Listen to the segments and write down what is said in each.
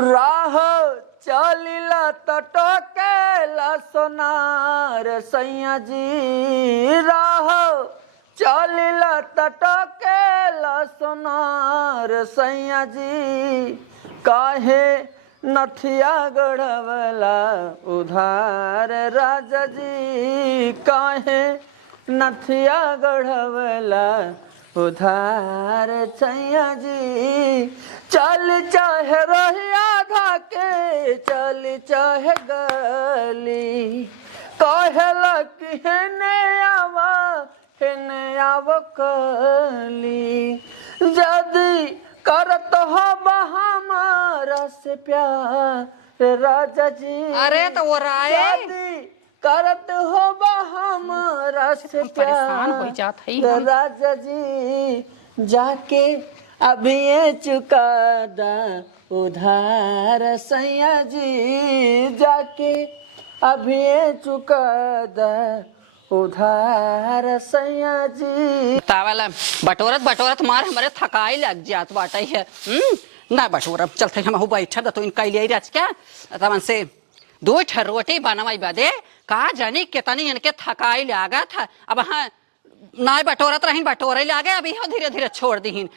राह चलिला तटकेला सोनार सैया जी राह चलिला तटकेला सोनार सैया जी काहे नथिया गढ़वला उधार राजा जी काहे नथिया गढ़वला उधार सैया जी चल चाहे रहिया धाके चल चाहे गली कहला कि हेने आव कली जदी करत हो हमारा से प्यार राजा जी अरे तो वो राय जदी करत हो हमारा से प्यार राजा जी जाके अभी ये चुका दा उधार सैया जी जाके अभी ये चुका दा उधार सैया जी तावाला बटोरत बटोरत मार हमारे थकाई लग जात बाटे है ना बटोरत चलते हम बैठा तो इनका ले राज क्या तमन से दो ठर रोटी बनवाई बदे का जानी कितनी इनके थकाई लागा था अब हाँ ना बटोरत रहीन बटोरे लागे अभी हो धीरे धीरे छोड़ दीन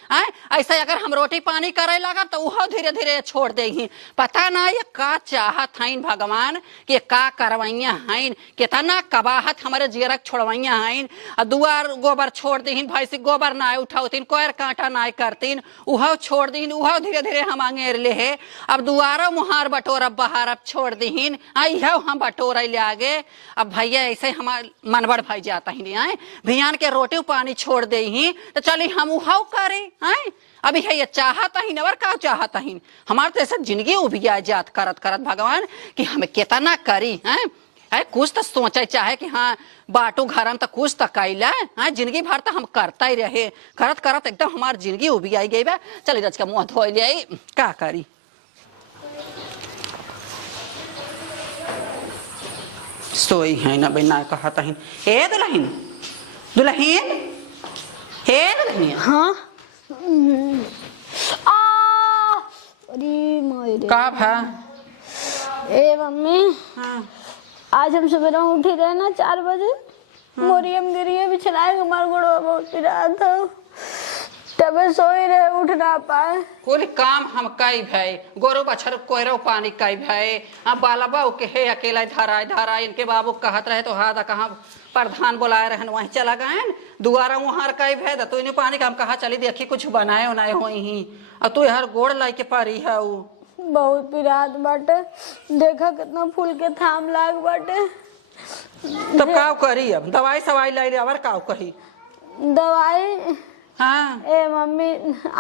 ऐसा अगर हम रोटी पानी करे लगा तो वो धीरे धीरे छोड़ देहीन पता ना ये का चाहत हईन भगवान कि का करवैया हईन कितना कबाहत हमारे जीरक छोड़वैया हईन दुआर गोबर छोड़ दीन भैंसी गोबर ना उठावतीन कोयर कांटा ना करतीन उह छोड़ दीन उह धीरे धीरे हम अंगेर ले है अब दुआरो मुहार बटोरब बहार अब छोड़ दीन यह हम बटोरे ले आगे अब भैया ऐसे हमार मनबड़ भाई जाता ही नहीं आए भियान के रोटी पानी छोड़ दे ही तो चली हम उहाव करे हैं अभी है ये चाहता ही नवर का चाहता ही हमारे तो ऐसा जिंदगी उबिया जात करत करत भगवान कि हमें कितना करी हैं है कुछ तो सोचा चाहे कि हाँ बाटू घरम तो कुछ तो कैला हाँ जिंदगी भर तो हम करता ही रहे करत करत एकदम हमारी जिंदगी उबिया गई बा चली रज का मुँह धो ले का करी सोई है ना बिना कहता ही ए दुल्हन दुल्हन हे दुल्हन हाँ अरे मायरे का भा ए मम्मी हाँ आज हम सुबह उठी रहे ना 4 बजे मोरियम गिरी बिछलाए हमारे गोड़वा बहुत पीड़ा था तब सोई रहे उठ ना पाए कुल काम हम कई भाई गोरु बछर कोयरो पानी कई भाई हाँ बालाबा के हे अकेला धरा इनके बाबू कहत रहे तो हादा कहाँ प्रधान बुलाए रहन वहीं चला गए दुआरा वहां कई भे तो इन्हें पानी का हम कहा चली देखी कुछ बनाए उनाए हो ही और तू हर गोड़ लाई के पारी है उ बहुत पिरात बाटे देखा कितना फूल के थाम लाग बाटे तब का करी अब दवाई सवाई लाई रे और का कही दवाई हाँ ए मम्मी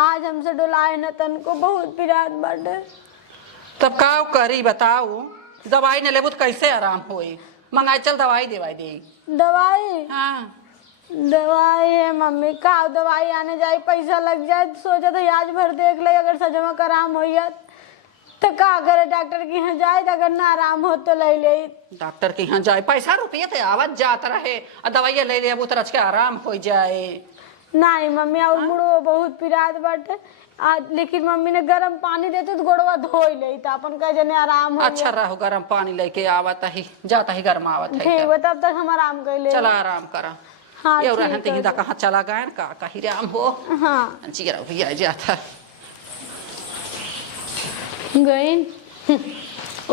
आज हमसे डुलाए न तन को बहुत पिरात बाटे तब का करी बताओ दवाई न लेबू तो कैसे आराम होई मंगाई चल दवाई देवाई दे दवाई हाँ दवाई है मम्मी का दवाई आने जाए पैसा लग जाए सोचा तो आज भर देख ले अगर सजमा का आराम हो तो का करे डॉक्टर के यहाँ जाए अगर ना आराम हो तो ले ले डॉक्टर के यहाँ जाए पैसा रुपये थे आवाज जाता रहे और दवाइया ले ले अब उतर के आराम हो जाए नहीं मम्मी और गुड़वा बहुत पिरात बाटे लेकिन मम्मी ने गर्म पानी देते तो गुड़वा धो ले तो अपन कह जने आराम हो अच्छा रहो गर्म पानी लेके आवता ही जाता ही गर्म आवत है ठीक है तब तक हम आराम कर ले चला आराम करा हाँ ये रहन ते हिंदा कहाँ चला गए का कहीं राम हो हाँ जीरा भैया जाता गई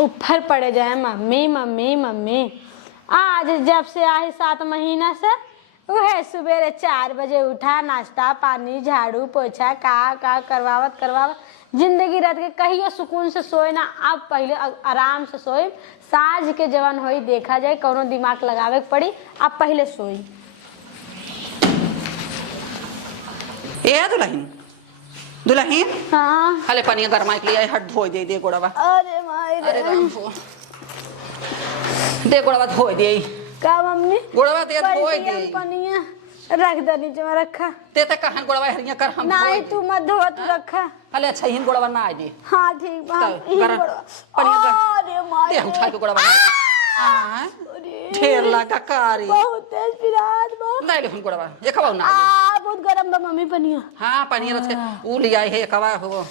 ऊपर पड़े जाए मम्मी मम्मी मम्मी आज जब से आई 7 महीना से वह सुबह 4 बजे उठा नाश्ता पानी झाड़ू पोछा का करवावत जिंदगी रात के कहियो सुकून से सोए ना अब पहले आराम से सोए साँझ के जवान होई देखा जाए कोनो दिमाग लगावे पड़ी अब पहले सोई ए दुल्हन दुल्हन हाँ हले पानी गरमा के लिए हट धोई दे गोड़वा अरे मायरे अरे राम हो दे गोड़वा धोई दे का मम्मी गोड़वा दे धोई दे पनिया रख दे नीचे में रखा ते ते कहन गोड़वा हरिया कर हम नहीं तू मत धो तू रखा हले अच्छा हिन गोड़वा ना आ दे हाँ ठीक बा अरे माय दे उठा के गोड़वा हां ढेर लगा कारी बहुत तेज पिरात बा नहीं लेखन गोड़वा ये खवाओ ना बहुत गरम बा मम्मी पनिया हां पानी रच के उ ले आई है कवा हो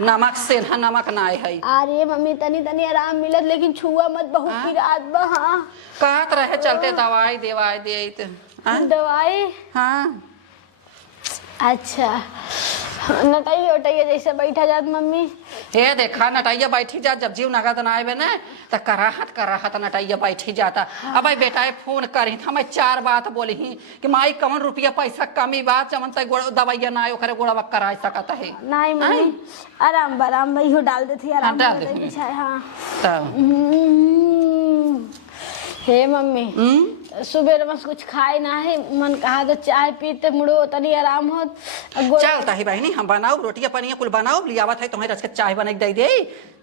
नमक से ना नमक ना है। अरे मम्मी तनी तनी आराम मिलत लेकिन छुआ मत बहुत की रात बा। हाँ कहत रहे चलते दवाई देवाई दे दवाई। हाँ अच्छा नटाइए उठाइए जैसे बैठा जात मम्मी। हे देखा नटाइया बैठी जा जब जीव नगद ना आवे ना तो कराहत नटाइया बैठी जाता। अब भाई बेटा फोन करी था मैं 4 बात बोली कि माई कौन रुपया पैसा कमी बात जमन तक दवाइया ना ओकरे गोड़ा करा सकता है। नहीं मम्मी आराम बराम भाई हो डाल देती आराम डाल कर देती। हाँ तब हे मम्मी सुबह बस कुछ खाए ना है मन कहा तो चाय पीते मुड़ो तनी आराम हो। चलता है बहनी हम बनाओ रोटियां पनिया कुल बनाओ लियावत है तुम्हारे रस के चाय बना के दे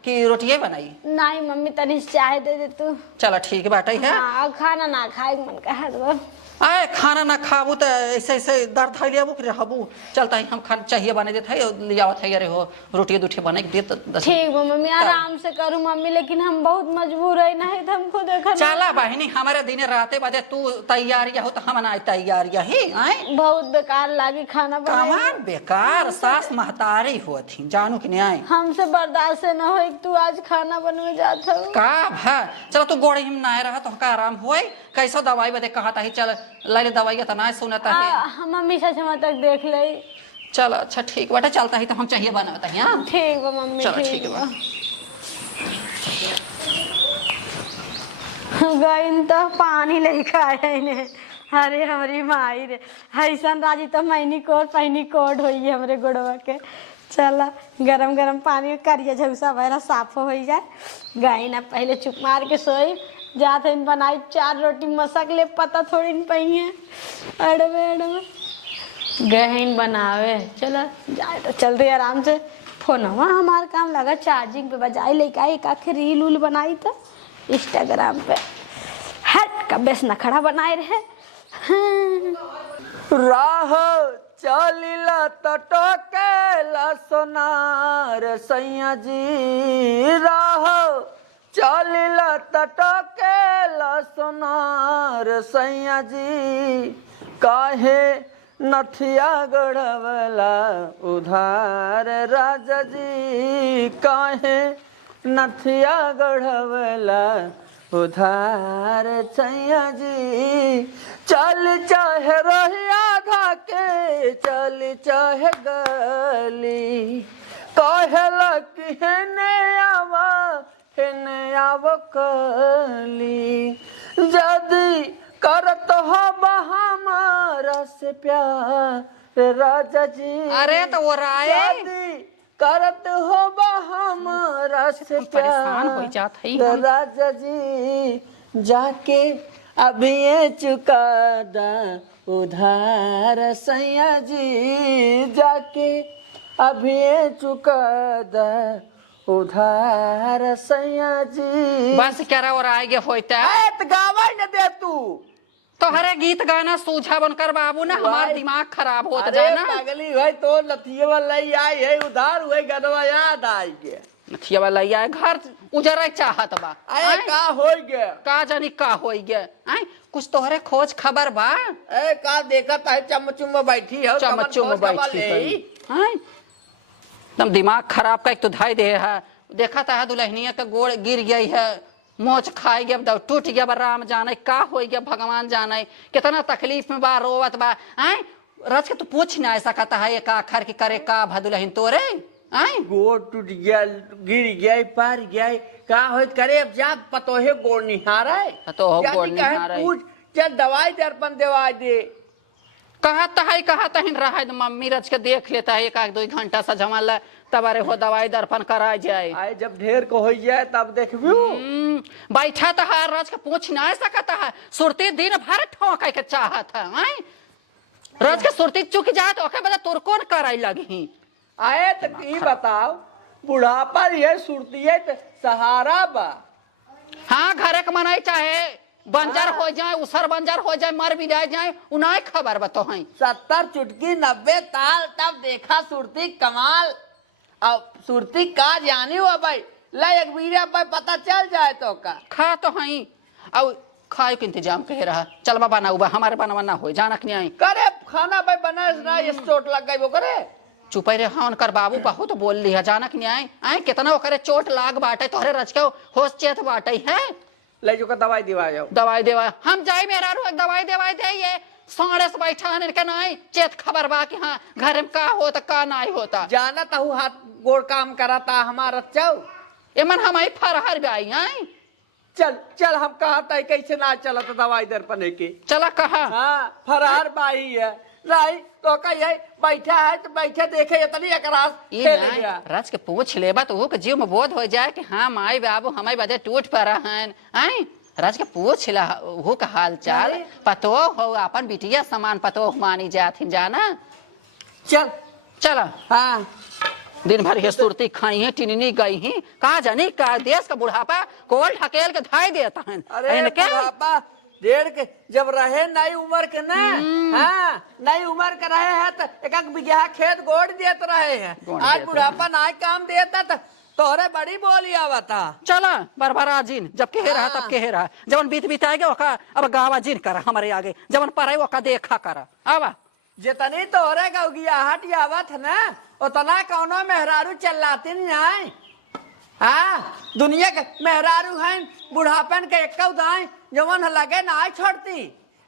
कि रोटियां बनाई। नहीं मम्मी तनी चाय दे दे तू। चलो ठीक बाटे है। हाँ खाना ना खाए मन कहा तो आए खाना ना खाबू तो ऐसे ऐसे दर्द है लियाबू फिर रहबू। चलता है हम खाना चाहिए बने देते है लियावत है अरे हो रोटी दूठी बने के दे। ठीक बा मम्मी आराम से करूँ मम्मी लेकिन हम बहुत मजबूर है नहीं तो हमको देखा चला बहनी हमारे दिन राते बजे तू तैयारिया हो तो हम ना तैयारिया ही आए। बहुत बेकार लागी खाना बनाए। बेकार सास महतारी होती जानू कि नहीं आए हमसे बर्दाश्त से न हो तू आज खाना बनवे जात हो का भा। चलो तू गोड़ी में ना रहा तो का आराम होए कैसो दवाई बदे कहता ही चल ले दवाई तो ना सुनता है। मम्मी सच में तक देख ले। चलो अच्छा ठीक बेटा चलता ही तो हम चाहिए बनाता है। हाँ ठीक बा मम्मी चलो ठीक है गईन तो पानी लेके आए ने। अरे हमारी माई रे ऐसन राजी तो मैनी कोट पहनी कोट होई हमरे गोड़वा के। चला गरम गरम पानी करिए झुसा वगैरह साफ हो जाए। गई ना पहले चुप मार के सोई जाते इन बनाई 4 रोटी मसक ले पता थोड़ी न पई है अड़वे गहन बनावे। चला जाए तो चलते आराम से फोन हुआ हमारा काम लगा चार्जिंग पे बजाई लेके आई एक आखिर रील उल बनाई तो इंस्टाग्राम पे हट का बेस नखड़ा बनाए रहे। राह चलिला टटकेला सोनार सैया जी राह चलिला टटकेला सोनार सैया जी काहे नथिया गढ़वला उधार राजा जी काहे नथिया गढ़वला उधार सैया जी चल चाहे रहिया धाके चल चाहे गली कहला कि हेने आव कली जदी करत हो हमारा से प्यार राजा जी। अरे तो वो राय जदी करत हो हमारा से परेशान हो जात है प्यार राजा जी जाके अभी ये चुका दा उधार सैया जी जाके अभी ये चुका दा उधार सैया जी। बस क्या रहा और आएगे होता है तो गावा न दे तू तो हरे गीत गाना सूझा बनकर बाबू ना हमारा दिमाग खराब होता अरे जाए ना। पागली भाई तो लथिया वाला आई है उधार हुए गदवा याद आई गया नथिया वाला ये घर उजरा चाहत बा अरे का हो गया का जानी का हो गया आए कुछ तोहरे खोज खबर बा। ए का देखा है चमचुम में बैठी है चमचुम में बैठी है एकदम दिमाग खराब का एक तो धाई दे है। देखा था दुल्हनिया का गोड़ गिर गई है मोच खाई गया टूट गया बा राम जाने का हो गया भगवान जाने कितना तकलीफ में बा रोवत बा। आए रच के तू पूछ ना ऐसा कहता है एक आखर की करे का भा दुल्हन तोरे आए गोड़ टूट गया गिर गया पार गया का हो करे अब जा पतोहे गोड़ निहारा है तो गोड़ निहारा पूछ चल दवाई दर्पण दवा दे कहता है रहा है मम्मी रच के देख लेता है 1-2 घंटा सा जमाला तब अरे हो दवाई दर्पण करा जाए। आए जब ढेर को हो जाए तब देखबू बैठा तो है रच के पूछ ना सकता है सुरती दिन भर ठोके के चाहत है रच के सुरती चुक जाए तो ओके बता तोर कौन कराई लगी। आए तो ई बताओ बुढ़ापा ये सुरती है तो सहारा बा। हाँ घरे के मनाई चाहे बंजर हो जाए उसर बंजर हो जाए मर भी जाए उन्हें खबर बतो है 70 चुटकी 90 ताल तब देखा सुरती कमाल। अब सुरती का जानी हुआ भाई ला एक बीरा भाई पता चल जाए तो का खा तो है अब खाए के इंतजाम कह रहा चल बा बनाऊ बा हमारे बनवा ना हो जाना नहीं आई करे खाना भाई बना ना ये चोट लग गई वो करे चुप रहा उनकर बाबू बहुत बोल लिया जानक न्याय आए कितना ओकरे चोट लाग बाटे तोहरे रच के होश चेत बाटे है ले जो का दवाई दिवा जाओ दवाई देवा हम जाए मेरा रू दवाई देवाई दे ये साढ़े से बैठा है इनके नहीं चेत खबर बा कि हाँ घर में का होता का नहीं होता जाना ताहू हाथ गोड़ काम कराता हमारा चाओ एमन हम आई फरहर गई आई चल चल हम कहा था कैसे ना चला तो दवाई दर पने की चला कहा हाँ फरार बाई है नहीं तो का यही बैठा है तो बैठे देखे इतनी एकरास खेल गया रच के पूछ लेबा तो वो के जीव में बोध हो जाए कि हाँ माई बाबू हमारे बदे टूट पड़ा है आई राज के पूछ ला वो का हाल चाल पतो हो अपन बिटिया समान पतो मानी जाती जाना चल चला हाँ दिन भर ये सुरती खाई है टिननी गई है कहा जानी का देश का बुढ़ापा कोल ढकेल के धाई देता है अरे बुढ़ापा डेढ़ के जब रहे नई उम्र के ना हाँ नई उम्र के रहे हैं तो एक बिगहा खेत गोड़ देत रहे हैं आज बुढ़ापा ना काम देता तो तोहरे बड़ी बोली आवता चला बरबरा जिन जब कहे रहा तब कहे रहा जब बीत बीताएगा ओका अब गावा जिन करा हमारे आगे जब पढ़ाई ओका देखा करा आवा जितनी तोहरे गौगियाहट आवत ना उतना कौनो मेहरारू चलाती नहीं आए हाँ दुनिया के मेहरारू हैं बुढ़ापन के एक दाएं जवन लगे ना छोड़ती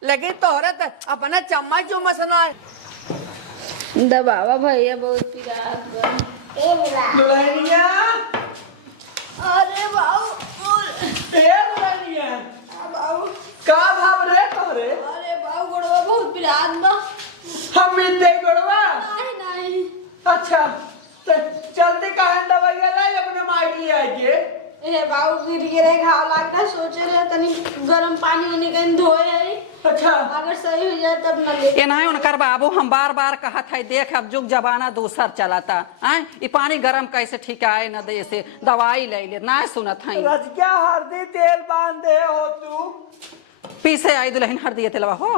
लेकिन तोहरे तो अपने चम्मच चुम्मच ना दबावा भैया बहुत पिरात दुल्हनिया अरे बाबू दुल्हनिया का भाव रे तोहरे अरे बाबू गोड़वा बहुत पिरात बा हम मिलते गोड़वा नहीं अच्छा जल्दी कहा दवाइया लाई अपने माई आइए ए बाबू गिर गिरे घाव लागना सोचे रहे तनी गरम पानी में कहीं धोए आई अच्छा अगर सही हो जाए तब न ले ये नहीं उनकर बाबू हम बार बार कहा था देख अब जुग जमाना दूसर चलाता है ये पानी गरम कैसे ठीक आए न दे से दवाई ले ले ना सुनत है रजकिया हल्दी तेल बांध दे हो तू पीसे आई दुल्हन हल्दी तेलवा हो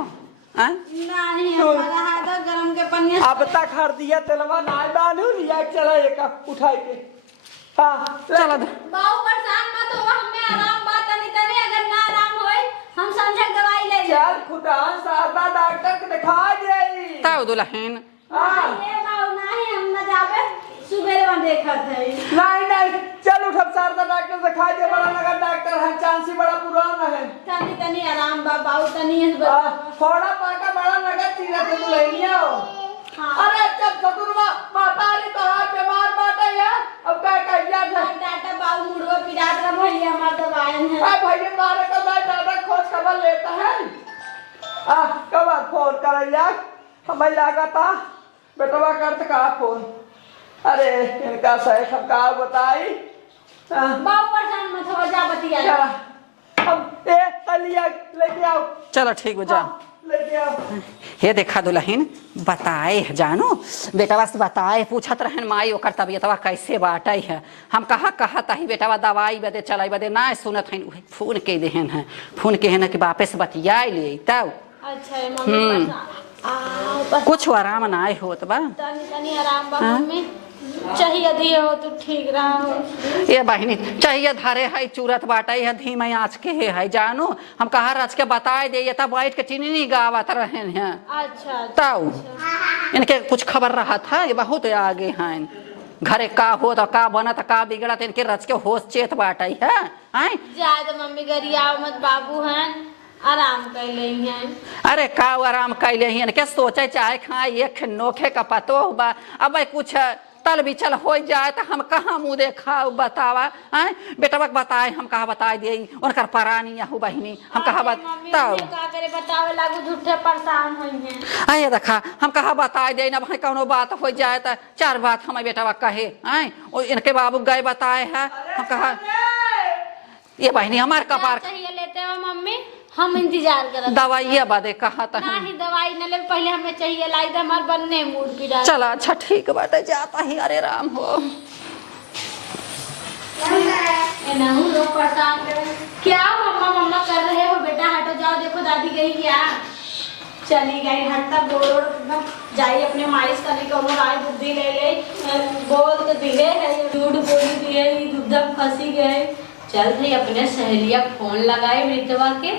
नहीं हमारा हाथ गरम के पनिया अब तक हल्दी तेलवा ना बांधू लिया चला एक उठाई के हाँ चलो बाबू परेशान मत हो हमें आराम बात नहीं करे अगर ना आराम होए हम समझे दवाई ले ले चल खुदा सादा डॉक्टर के दिखा जाई ताऊ दुल्हन हां ये बाबू नहीं हम न जावे सुबह में देखत है नहीं चल उठ अब सादा डॉक्टर से खा दे बड़ा नगर डॉक्टर है चांसी बड़ा पुराना है तनी तनी आराम बाबू तनी थोड़ा पाका बड़ा नगर तीरा से दुल्हनिया हो अरे जब ससुरवा माता री तो हाथ बीमार बाटे है अब क्या कहिया था डाटा बाबू मुड़वा पिरात रा भैया हमार दवाई है आ भैया मारे को दादा खोज खबर लेता है कब फोन करैया हमें लागता बेटवा करत का फोन अरे इनका सही हम का बताई बाबू परेशान मत हो जा बतिया हम ए तलिया लेके आओ चलो ठीक हो जा लेके आओ हे देखा दुल्हन बताए जानो बेटवा से बताए पूछत रहन माई ओकर तबियतवा कैसे बाटे है हम कहा ताही बेटवा दवाई बदे चलाई बदे ना सुनत हन फोन के देहन है फोन के है ना कि बापे से बतिया लिए तब अच्छा मम्मी कुछ आराम ना होत बा तनी तनी आराम बा मम्मी चाहिए दिए हो तो ठीक रहा हो ये बहनी चाहिए धरे है चूरत बाटे है धीमे आँच के है जानो हम कहा राज के बताए दे तब बैठ के टिननी गावत रहे हैं अच्छा ताऊ इनके कुछ खबर रहा था ये बहुत आगे हैं घरे का हो तो का बनत का बिगड़त इनके रच के होश चेत बाटे है ज्यादा मम्मी गरियाओ मत बाबू हैं आराम कर ले हैं अरे का आराम कैले ही इनके सोचे चाहे खा एक नोखे का पतो बा अब कुछ तल बिचल हो जाए तो हम कहाँ मुँह देखा बतावा बेटवा बताए हम कहा बताए दे उनकर परानी याहू बहिनी हम कहा बताओ का करे बतावे लागू झूठे परेशान होई हैं आये देखा हम कहा बताए दे ना भाई कौनो बात हो जाए तो चार बात हमारे बेटवा कहे इनके बाबू गए बताए है हम कहा ये बहनी हमारे कपार चाहिए लेते हो मम्मी हम इंतजार कर दवाइया बदे कहा था नहीं दवाई न ले पहले हमें चाहिए लाई दे हमार बनने मूड पिरा चला अच्छा ठीक बाटे जाता ही अरे राम हो नहीं लोग परेशान क्या मम्मा मम्मा कर रहे हो बेटा हटो जाओ देखो दादी गई क्या चली गई हटता बोल जाइए अपने माइस करने को राय बुद्धि ले ले बोल तो दिए है झूठ बोली दिए दुधम फंसी गए चल भाई अपने सहेलिया फोन लगाए मृतवा के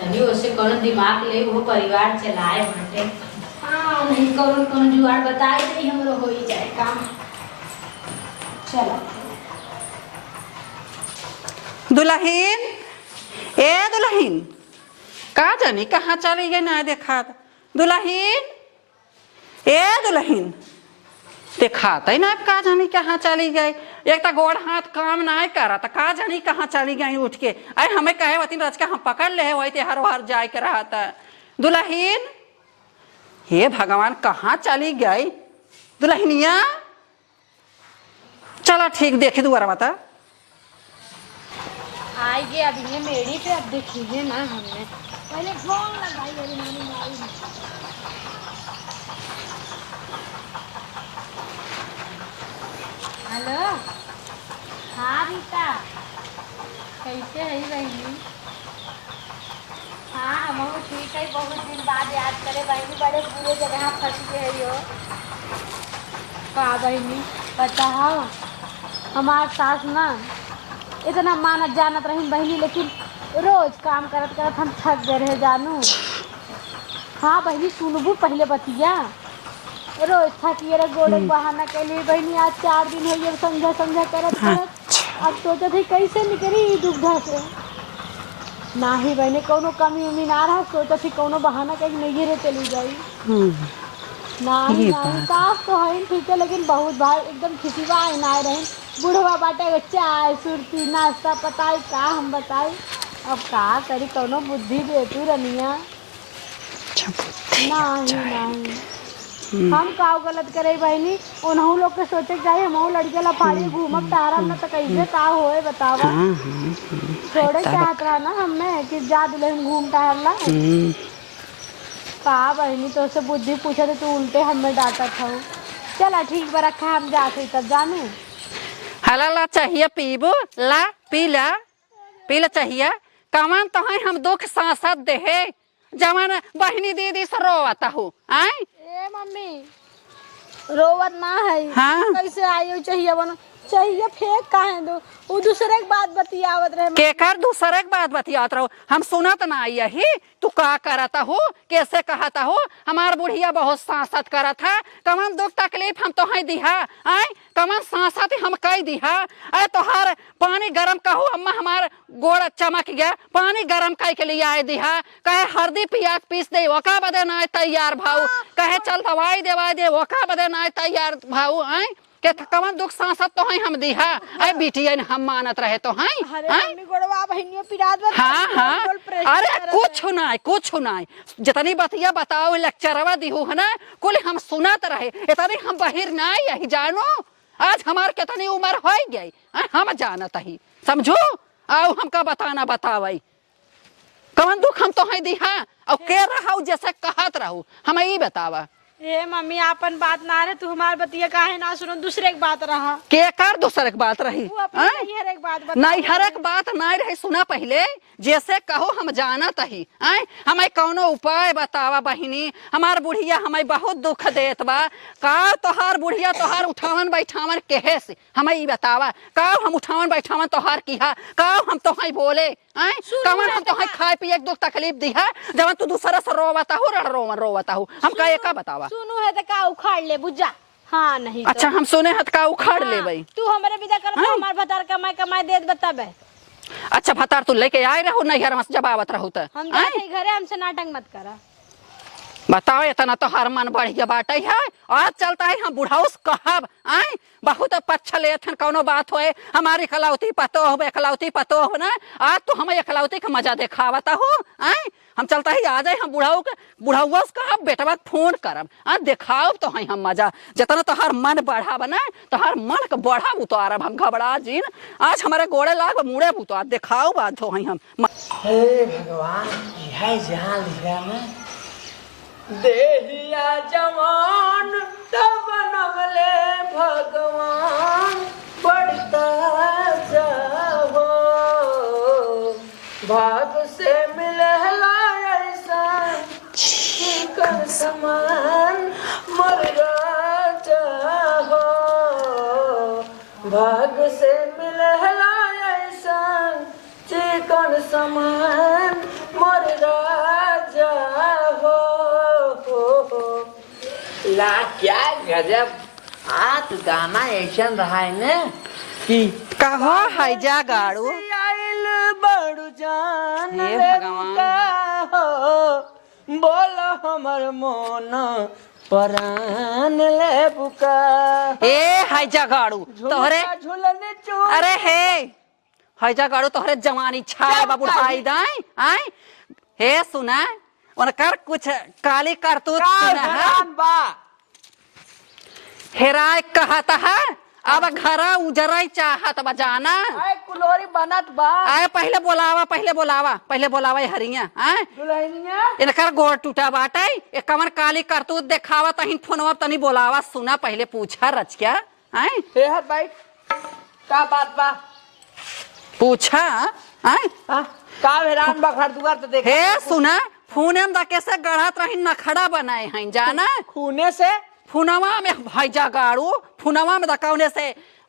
तभी उससे कौन दिमाग ले वो परिवार चलाए बाटे हाँ नहीं कौन जुगाड़ बताए नहीं हमरो हो ही जाए काम। चलो दुल्हन, ए दुल्हन, का जानी कहाँ चली गई ना देखा। दुल्हन, ए दुल्हन, दिखाता ही ना का जानी कहाँ चली गई। एक तो गोड़ हाथ काम ना करा तो का जानी कहाँ चली गई उठ के। अरे हमें कहे वती रच के हम पकड़ ले वही ते हर हर जाए के रहा था। दुल्हन, हे भगवान कहाँ चली गई दुल्हनिया। चलो ठीक देखे दोबारा बता। आएगी अभी ये मेरी पे, अब देखिए ना हमने पहले फोन लगाई मेरी नानी माई ने। हेलो हाँ रीता, कैसे है बहनी? हाँ हम ठीक है, बहुत दिन बाद याद करे बहनी, बड़े बुरे जगह फंस गए हो। का बहनी बताओ, हमार सास ना इतना मानत जानत रही बहनी, लेकिन रोज काम करत करत हम थक गए रहे जानू। हाँ बहनी सुनबू पहले बतिया, रोज थकिए रहे गोड़े बहाना के लिए बहनी। आज 4 दिन हो गए समझा समझा करत करत, अब सोचा थी कैसे निकली दुविधा से। ना ही बहनी कोनो कमी उमी ना रहा, सोचा थी कोनो बहाना कहीं नहीं रे चली जाई। नहीं साफ तो है ठीक है, लेकिन बहुत भाई एकदम खिसिवा ना रहे। बुढ़वा बाटे चाय सुरती नाश्ता पताई का हम बताई, अब का करी कोनो बुद्धि दे तू रनिया। नहीं हम का गलत करे बहनी, उन्हों लोग के सोचे चाहिए हम लड़के लफाड़ी घूमब तारब ना तो कैसे का होए बतावा। थोड़े चाहत रहा ना हमें कि जा दुल्हन घूम टहलना। का बहनी तो से बुद्धि पूछे तो तू उल्टे हमें डांटा था। चला ठीक बा रखा, हम जाते तब जानू। हला ला चाहिए पीबो ला पीला पीला चाहिए। कमान तो है हम दुख सांसत देहे जमान बहनी दीदी से रोवता हूँ। आए ए मम्मी रोवत ना है। हाँ। कैसे आई चाहिए बनो चाहिए फेंक काहे दो, वो दूसरे की बात बतियावत रहे। के कर दूसरे की बात बतियात रहो, हम सुनत ना यही। तू का करता हो कैसे कहता हो, हमार बुढ़िया बहुत सांसत करा था। कमन दुख तकलीफ हम तो है दिहा। आए कमन सांसत हम कह दिहा। अरे तोहार पानी गरम कहू अम्मा, हमार गोड़ चमक गया पानी गरम कह के लिए आए दिहा। कहे हल्दी प्याज पीस दे वका बदे ना तैयार भाऊ, कहे चल दवाई देवा दे वका बदे ना तैयार भाऊ। आए के कमन दुख सांसत तो है हम दिहा। अरे बिटिया हम मानत रहे तो हैं। हाँ हाँ अरे कुछ नहीं जितनी बतिया बताओ लेक्चरवा दिहू है ना कुल हम सुनत रहे। इतनी हम बहिर ना यही जानो, आज हमार कितनी उम्र हो गई हम जानत ही समझो। आओ हमका बताना बतावई कमन दुख हम तो है दिहा और के रहा जैसे कहत रहू हमें ये बतावा। ए मम्मी आपन बात ना रहे, तू हमार बतिया काहे ना सुनो, दूसरे की बात रहा। के कर दूसरे की बात रही, नहीं हर एक बात नहीं रही। सुना पहले जैसे कहो हम जानत ही। हमें कौनो उपाय बतावा बहिनी, हमार बुढ़िया हमें बहुत दुख देत बा। का तोहार बुढ़िया तोहार उठावन बैठावन केहे से हमें ये बतावा। का हम उठावन बैठावन तोहार किहा, का हम तो बोले कवन हम तो खाए पिए दुख तकलीफ दिहा। जब तू दूसरा से रोवता हो रोवता हो हम का एक बतावा। सुनो है तो का उखाड़ ले बुझा। हाँ नहीं अच्छा तो। हम सुने हत का उखाड़ ले भाई। तू हमारे विदा कर हमार भतार कमाई देत बताबे। अच्छा भतार तू लेके आए रहो नहीं घर जब आवत रहो तो हम जाते घरे, हमसे नाटक मत करा। बताओ इतना तो हर मन बढ़िया बाटे है। आज चलता है हम बुढ़ाउस कहब आए बहुत पक्ष ले कौनो बात होए हमारी इकलौती पतो हो इकलौती पतो हो ना। आज तो हम इकलौती का मजा देखावता हो। आए हम चलता ही आ जाए हम बुढ़ाऊ कहब बेटवा फोन करब आज देखाओ तो है हम मजा। जितना तो हर मन बढ़ा बना तो हर मन का बढ़ा उतारब हम घबरा जीन। आज हमारे गोड़े लाग मुड़े उतार देखाओ बात हो हम। हे भगवान है जहाँ लिखा ना देहिया जवान तब बनवले भगवान बढ़ता जाओ भाग से मिलला ऐसा चिकन समान मरगा जाओ भाग से मिलला ऐसा चिकन समान मरगा जाओ गजब आज गाना ऐसा रहा है ना कि कहो हैजा गाड़ू आइल बड़ू जान हे रे भगवान। का हो बोल हमर मोन परान ले बुका ए हैजा गाड़ू तोहरे झूलने चू अरे हे हैजा गाड़ू तोहरे जवानी छाए बाबू भाई दाई आए हे सुना उनकर कुछ काली करतूत सुना है बा हेराय कहता है अब घरा उजराई चाहत बजाना आए कुलोरी बनत बा आए पहले बोलावा हरिया आए दुल्हनिया इनकर गोड़ टूटा बाटे एक कमर काली करतूत देखावा तहिन फोनवा तनी बोलावा सुना पहले पूछा रच क्या आए हे हट बैठ का बात बा पूछा आए हाँ? का हैरान बा घर दुआर तो देख हे सुना फोने में कैसे गढ़त रही नखड़ा बनाए हैं जाना खूने से फुनवा में भैजा गाड़ू फुनवा में दकौने से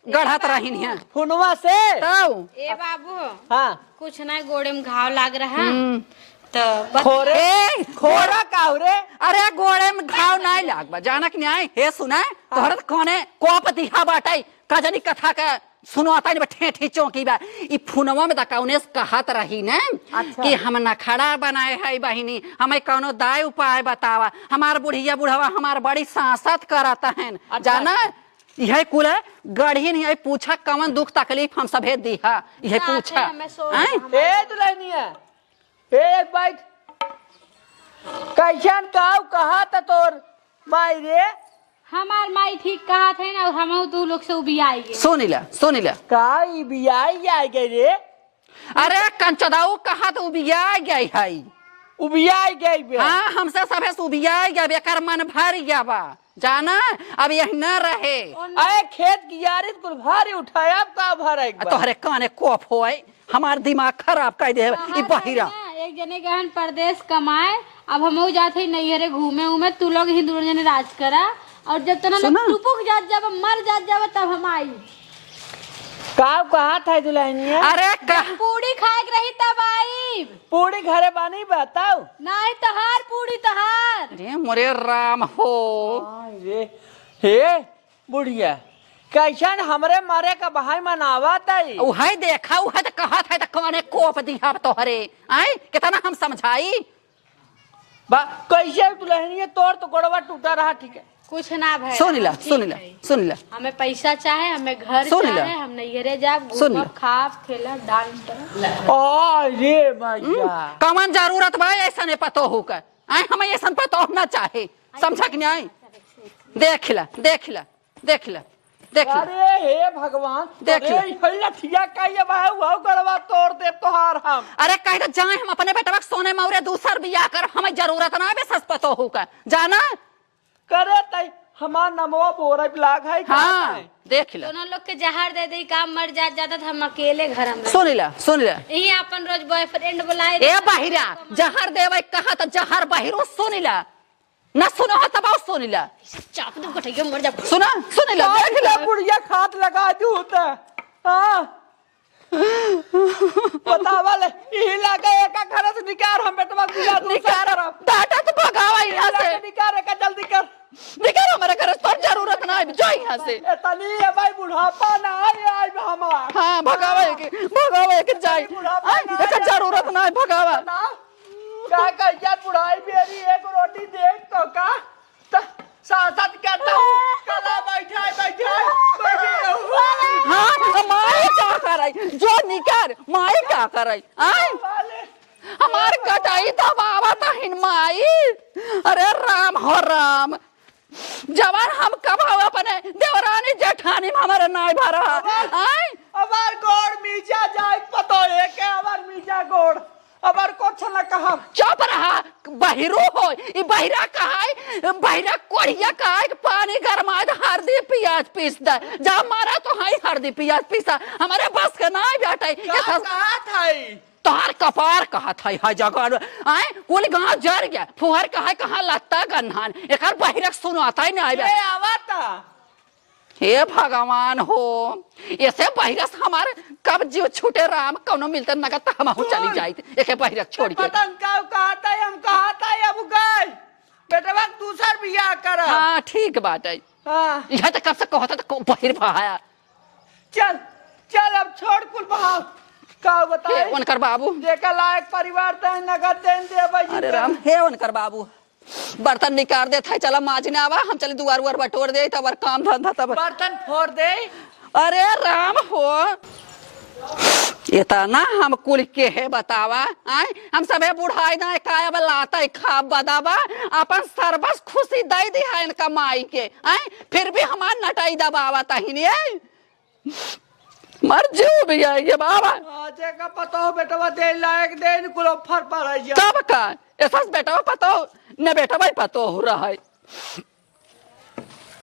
गढ़त रही है फुनवा से तब ए बाबू हाँ कुछ नहीं गोड़े में घाव लाग रहा तो बस खोरे ए खोरा का रे अरे गोड़े में घाव नहीं लागबा जानक न्याय हे सुना तोहर कोने कोप दिहा बाटे कजनी कथा का सुनवाता नहीं ठेठी चौकी बा ई फुनवा में दकौने से कहत रही ने अच्छा। कि हम नखड़ा बनाए है बहिनी हमें कौनो दाय उपाय बतावा हमार बुढ़िया बुढ़वा हमार बड़ी सांसत करता है अच्छा। जाना यह कुल गढ़ी नहीं पूछा कवन दुख तकलीफ हम सभे दिहा यह साथ पूछा है, हमें सो आय? ए दुल्हनिया ए एक बैठ कैसन काव कहा था तोर माई रे हमार माई ठीक कहा थे ना हम तू लोग से उबियाई सुनिला का ई बियाई आई गई रे अरे कंचदाऊ कहा तो उबिया गई है उबियाई गई बे हाँ हमसे सभे से उबिया गया बेकार मन भर गया बा जाना अब यही न रहे आए खेत की यारी कुल भारी उठाया अब का भर तोहरे काने कोप होए हमार दिमाग खराब कर दे ई बहिरा एक जने गहन परदेश कमाए अब हम जाते नैहरे घूमे उमे तू लोग हिंदू जने राज करा और जब तना लोग सुना? टुपुक जात जाब मर जात जाब तब हम आई काव कहा था दुल्हनिया अरे पूरी खाए के रही तब आई पूरी घरे बानी बताओ नहीं तहार पूरी तहार अरे मोरे राम हो आई रे हे बुढ़िया कैसन हमरे मारे का बहाई मनावा ताई उहे देखा उहे तो कहा था तो काने कोप दिया तोहरे आए कितना हम समझाई बा कैसे दुल्हनिया तोर तो गोड़वा टूटा रहा ठीक है कुछ ना भाई सुनिला हमें पैसा चाहे हमें घर सुन ला। चाहे हम नैहरे जाब सुन ला। घूमब खाब खेलब डाल आई रे भैया कमन जरूरत बा ऐसा नहीं पतो होकर आए हमें ऐसा पतो ना चाहे समझा कि नहीं देख ला अरे हे भगवान देख अरे ले। ये लठिया का ये बा वो गड़वा तोड़ दे तोहार हम अरे कह तो जाए हम अपने बेटवा के सोने मौरे दूसर बिया कर हमें जरूरत ना है सस पतो होकर जाना करे तई हमार नमवा बोरा ब्लाग है हाँ देख ला दोनों लोग के जहर दे दे काम मर जात जाता था हम अकेले घर में सुन ला यही अपन रोज बॉयफ्रेंड बुलाए ए बहिरा जहर देवे कहा तो जहर बहिरो सुनिला ना सुनो हो तब सुनिला चाप दे कठैया मर जा सुनिला देख ला बुढ़िया खात लगा दू होता हां बतावा ले ई लगा एक घर से निकार हम बेटवा दिया निकार डाटा तो भगावा यहाँ से निकार का जल्दी कर निकार हमारे घर पर जरूरत ना है जो यहाँ से ए तनी ए भाई बुढ़ापा ना आई हमार हाँ भगावा के जाए एक जरूरत ना है भगावा का कहिया बुढ़ाई मेरी एक रोटी देख तो का सांसद कहता हूँ कला बैठे हाँ माए क्या करे जो निकार माए क्या करे आए हमार कटाई तो बाबा तहिन माई अरे राम हो राम जवान हम कब हो अपने देवरानी जेठानी में हमारे नाई भरा आए अबार गोड़ मीजा जाए पतो है के अबार मीजा गोड़ अबार कुछ न कहा चुप रहा बहिरो हो ये बहिरा कहा बहिरा कोढ़िया कहा पानी गरमाए हल्दी प्याज पीस दे जा मारा तो हाई हल्दी प्याज पीसा हमारे बस के ना बैठे कहा था तोहर कपार कहा था हर जगह आए कुल गांव जर गया फुहर कहा कहा लत्ता गन्हान एक बहिरक सुनाता ही नहीं ये आवता हे भगवान हो ऐसे बहिरस हमारे कब जीव छूटे राम कौनो मिलते नगद तो हम चली जाए एक बहिरक छोड़ के पतंग का कहता है हम कहता है अब गए बेटवा दूसर बियाह कर हाँ ठीक बात है हाँ यह तो कब से कहता तो बहिर भाया चल चल अब छोड़ कुल बहाव का बताए उनकर बाबू जेका लायक परिवार त नगद देन दे भाई अरे राम हे उनकर बाबू बर्तन निकाल दे था चला माजने आवा हम चले दुआर उआर बटोर दे तब काम धंधा तब बर्तन फोड़ दे अरे राम हो इतना हम कुल के है बतावा आय हम सबे बुढ़ाई ना काया लाता खा बदावा अपन सर्वस खुशी दे दी है इनका माई के आय फिर भी हमार नटाई दबावा तहिनी मर जीव भी आएंगे बाबा आजे का पतो बेटवा दे लायक देन कुल फर पर कब का ऐसा बेटा पतो न बेटा भाई पतो हो रहा है